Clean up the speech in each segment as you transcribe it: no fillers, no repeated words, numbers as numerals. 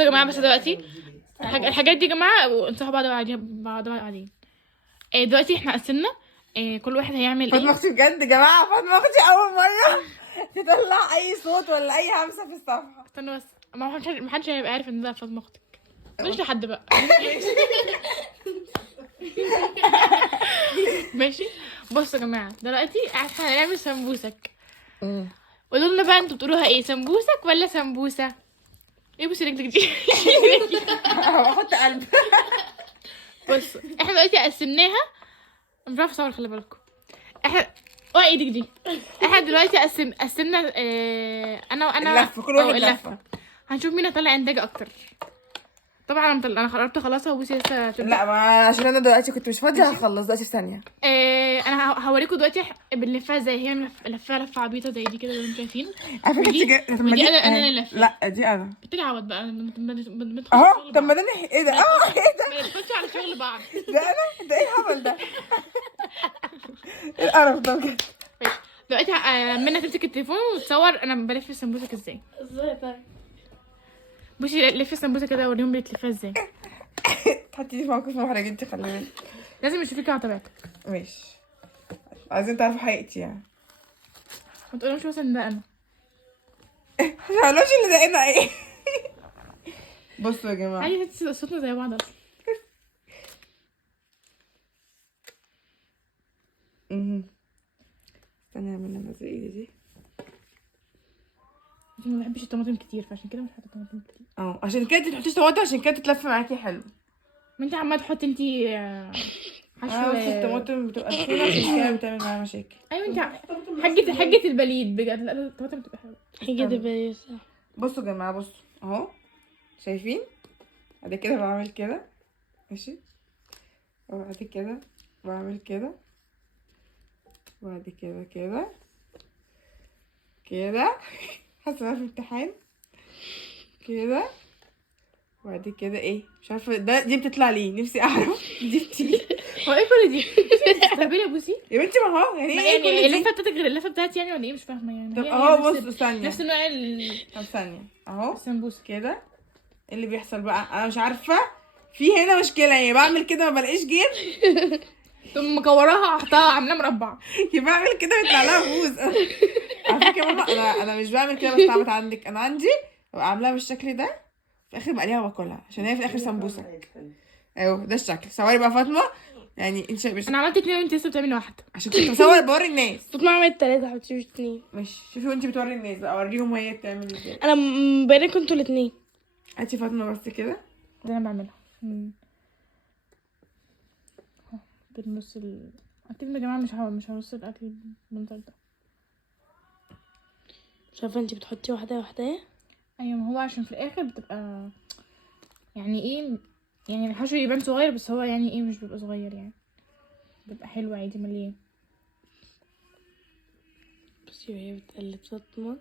يا جماعه بس دلوقتي الحاجات دي يا جماعه انصحوا بعض قاعدين. دلوقتي احنا قسمنا كل واحد هيعمل فاطمه ايه. اختي بجد يا جماعه، فاطمه اختي اول مره تطلع اي صوت ولا اي همسه في الصفحه. استنى بس، ما حدش هيبقى عارف ان ده فاطمه اختك، مش لحد بقى. ماشي. بصوا يا جماعه دلوقتي احنا هنعمل سمبوسك. قولوا لنا بقى انتوا بتقولوها ايه، سمبوسك ولا سمبوسه؟ ايه بصي رجلك دي. احط قلب. بص احنا دلوقتي قسمناها، مش عارفه اصور خلي بالكم. احنا ايدك دي. احنا دلوقتي قسمنا انا اللفه، كل واحد لفه. هنشوف مين هيطلع انتاج اكتر. طبعا انا قربت اخلصها وبوسي لسه تبدأ. لا، ما عشان انا دلوقتي كنت مش فاضيه، هخلص دلوقتي في ثانيه. انا هوريكم دلوقتي بنلفها ازاي. هي لفها لفه عبيطه زي دي كده زي ما انتم شايفين. على فكره ودي انا اللي لفها. لا دي انا بتجعوض بقى اهو. طب ما ده ايه ده؟ ايه ده؟ ما ندخلش على شغل بعض. ده انا؟ ده ايه الهبل ده؟ ايه القرف ده بجد؟ ماشي دلوقتي منى تمسك التليفون وتصور انا بلف السمبوسك ازاي. طيب بصي لفي السمبوسه كده اوريهم بتلفها ازاي. تحطيني في موقف محرج انت، خلي بالك. لازم يشوفيكي على طبيعتك، ماشي، عايزين تعرفوا حقيقتي يعني. ما تقولهمش مثلا ده انا. مش هقولوش اللي زقنا ايه. بصوا يا جماعه، عادي صوتنا زي بعض اصلا. استنى اعمل لما زي ايدي دي. عشان ما بحبش الطماطم كتير فعشان كده مش حاطه طماطم كتير. عشان كده تحطيش طماطم، عشان كده تتلف معاكي حلو. ما انت عماله تحطي انتي بس حشو. الطماطم بتبقى تخينه، عشان كده بتعمل معاها مشاكل. ايوه انت حاجه البليد بجد. لا الطماطم بتبقى حلوه. حاجة دي صح. بصوا يا جماعه، بصوا اهو، شايفين؟ بعد كده بعمل كده، ماشي، وبعد كده بعمل كده، وبعد كده كده كده. حاسه في امتحان كده، وبعد كده ايه مش عارفه دي بتطلع ليه، نفسي اعرف. دي بتيجي هو ايه كل دي؟ تستهبلي يا بوسي. يا بنتي، ما هو يعني ايه كل يعني دي؟ اللفه بتاعتك غير اللفه بتاعتي يعني ولا ايه؟ مش فاهمه يعني. طب هي اهو نفس بصوا ثانيه، نفس نوع طب ثانيه اهو السمبوسه كده. ايه اللي بيحصل بقى؟ انا مش عارفه، في هنا مشكله. يعني بعمل كده ما بلاقيش جيب، ثم مكوراها حطها عاملاه مربع. يا بعمل كده بيطلع لها بوز. على فكره يا ماما، انا مش بعمل كده، بس تعبت عندك. انا عندي ببقى عاملاها بالشكل ده، في الاخر بقليها وباكلها، عشان هي في الاخر سمبوسه. ايوه ده الشكل. صوري بقى فاطمه، يعني انت انا عملت 2 وانت لسه بتعملي واحده. عشان كنت بصور بوري الناس. فاطمة عملت 3 حطيتوش 2. ماشي، شوفي وانت بتوري الناس بقى، وريهم هي بتعمل ازاي. انا مبينكم انتوا الاتنين. هاتي فاطمه بس كده. ده انا بعملها. ده النص اكيد يا جماعه مش هرص الاكل بالمنظر ده. مش عارفة انتي بتحطي واحدة واحدة. ايوه ما هو عشان في الاخر بتبقى يعني ايه، يعني الحشو يبان صغير بس هو يعني ايه مش بيبقى صغير يعني، بيبقى حلو عادي مليان. بصي وهي بتقلب فاطمة.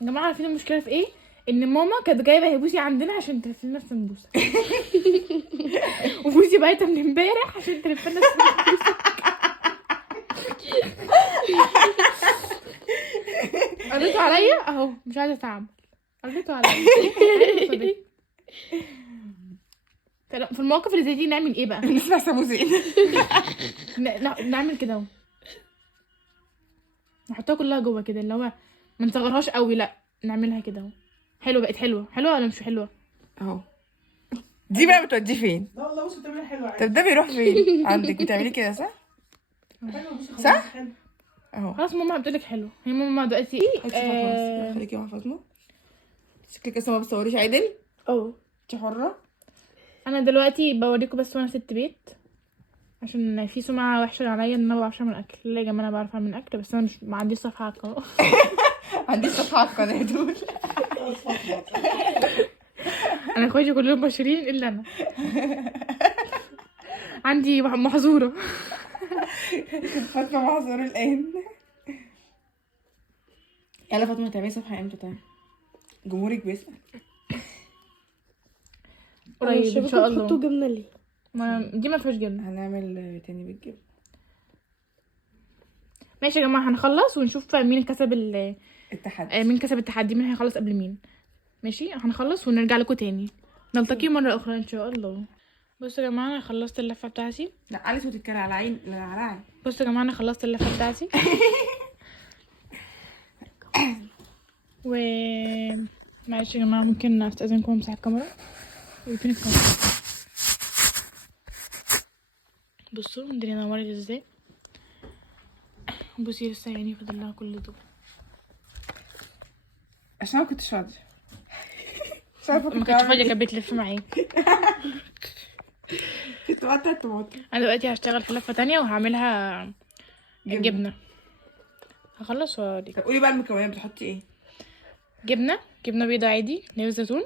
يا جماعه عارفين المشكله في ايه؟ ان ماما كانت جايبه هيبوسي عندنا عشان تلف لنا السمبوسه. وبوسي بايته من امبارح عشان تلف لنا السمبوسه. قريتوا عليا اهو مش عايزه اتعامل. قريتوا عليا. في المواقف اللي زي دي نعمل ايه بقى؟ نسمع سموزين. نعمل كده اهو، نحطها كلها جوه كده، اللي هو ما نصغرهاش قوي، لا نعملها كده اهو. حلوه بقت حلوه ولا مش حلوه؟ اهو. دي بقى بتوديه فين؟ لا والله بصي بتعملي حلوه عادي. طب ده بيروح فين عندك؟ بتعملي كده صح؟ حلوه بصي، صح؟ خلاص حلو. اهو. خلاص ماما بتقولك حلو. هي ماما دلوقتي خليكي مع فاطمه. شكلك لسه ما بتصوريش عدل. انت حره. انا دلوقتي بوريكم بس وانا ست بيت، عشان في سمعه وحشه عليا ان انا ما بعرفش اعمل اكل. لا يا جماعه انا بعرف اعمل اكل، بس انا مش ما عنديش صفحه على القناه. عندي صفحه على القناه دول. انا اخواتي كلهم بشرين الا انا. عندي محظوره. فاطمه محظور الان. يلا فاطمه، هتعملي صفحه امتى طيب؟ جمهورك بيسأل. قريب ان شاء الله. تحطوا جبنة ليه؟ دي ما فيهاش جبنه. هنعمل تاني بالجبن. ماشي يا جماعه هنخلص ونشوف مين كسب التحدي. مين كسب التحدي، مين هيخلص قبل مين. ماشي هنخلص ونرجع لكم تاني، نلتقي مرة أخرى إن شاء الله. بصوا يا جماعة أنا خلصت اللفة بتاعتي. لا قالت وتتكلم على عين لا على عين. بصوا يا جماعة أنا خلصت اللفة بتاعتي و معلش يا جماعة ممكن أستأذنكم أمسح الكاميرا وفين الكاميرا. بصوا الدنيا نورت ازاي. بصي لسه يعني فاضل لها كل دول. عشان ما كنتش فاضية. مش عارفة ما كنتش فاضية كانت بتلف معايا. كنت بقطع الطماطم. انا دلوقتي هشتغل في لفة تانية وهعملها جبنة. هخلص واوريك. طب قولي بقى المكونات بتحطي ايه؟ جبنة بيضة عادي، نيف زيتون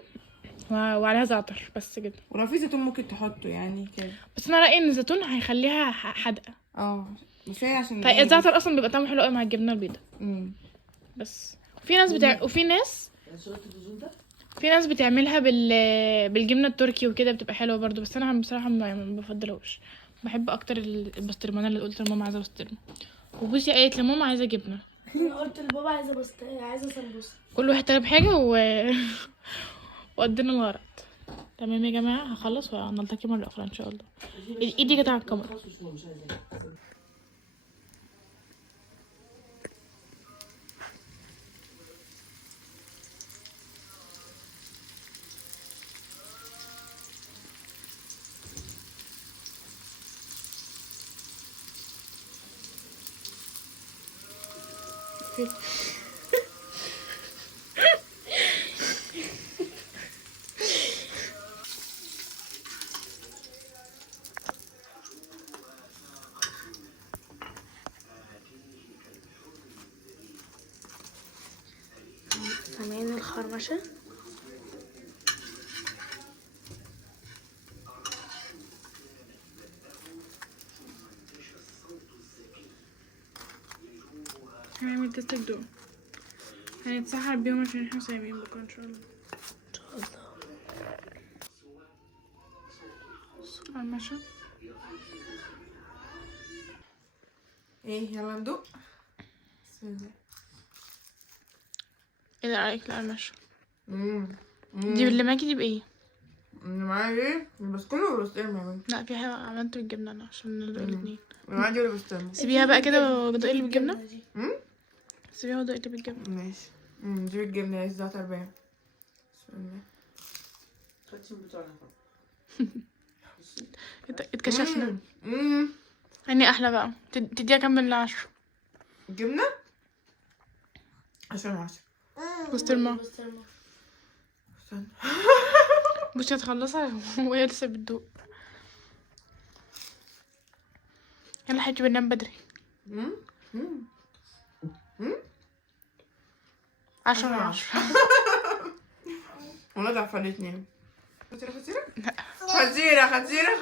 وعليها زعتر بس كده. ولو في زيتون ممكن تحطه يعني كده. بس انا رأيي ان الزيتون هيخليها حادقة. بس هي عشان الزعتر اصلا بيبقى طعمه حلو قوي مع الجبنة البيضة. بس في ناس في ناس بتعملها بالجبنة التركي وكده بتبقى حلوة برضو، بس انا بصراحة ما بفضلهاش. بحب اكتر البسطرمة. انا اللي قلت لماما عايزة بسطرمة وبوسي قالت لماما عايزة جبنة. انا قلت لبابا عايزه سمبوسه. كل واحد طلب حاجة وقضينا الغرض. تمام يا جماعة هخلص ونلتقي مرة أخرى إن شاء الله. إيدي جت على الكاميرا. كمان الخرمشه. هنعمل تيست الدور، هنتسحر بيهم عشان احنا صايمين بكرة إن شاء الله. المشا ايه يلا ندوق. بسم الله. ايه ده رأيك؟ لا المشا دي اللي معاكي دي بإيه؟ اللي معايا ايه؟ البسكوت والبسطرمة يا بنتي. لا في حاجة عملته بالجبنة أنا عشان ندوق الاتنين. اللي معايا دي والبسطرمة. سيبيها بقى كده ودوقي اللي بالجبنة. سيبيها ودوقي اللي بالجبنة. ماشي. دي بالجبنة يا زعتر باين. بسم الله. اتكشفنا. يعني أحلى بقى. تديها كام من 10؟ جبنة 10 من 10. بسطرمة. استنى. مش هتخلصها وهي لسه بتدوق. يلا حبيبتي بننام بدري. 10 من 10. والله ضعف الاتنين. خطيرة لا.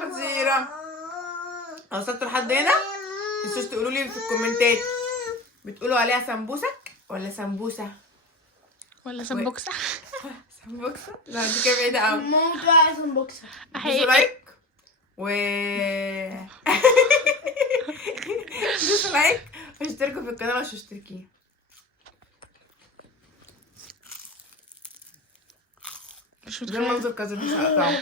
خطيرة. وصلتوا لحد هنا؟ متنسوش تقولوا لي في الكومنتات بتقولوا عليها سمبوسك ولا سمبوسة ولا سمبوكسة. سمبوكسة؟ لا دي كده بعيدة اوي. ممكن سمبوكسه. دوسوا لايك دوسوا لايك واشتركوا في القناة لو مش مشتركين. مش ده متخيلة. المنظر كذا مش هقطعه.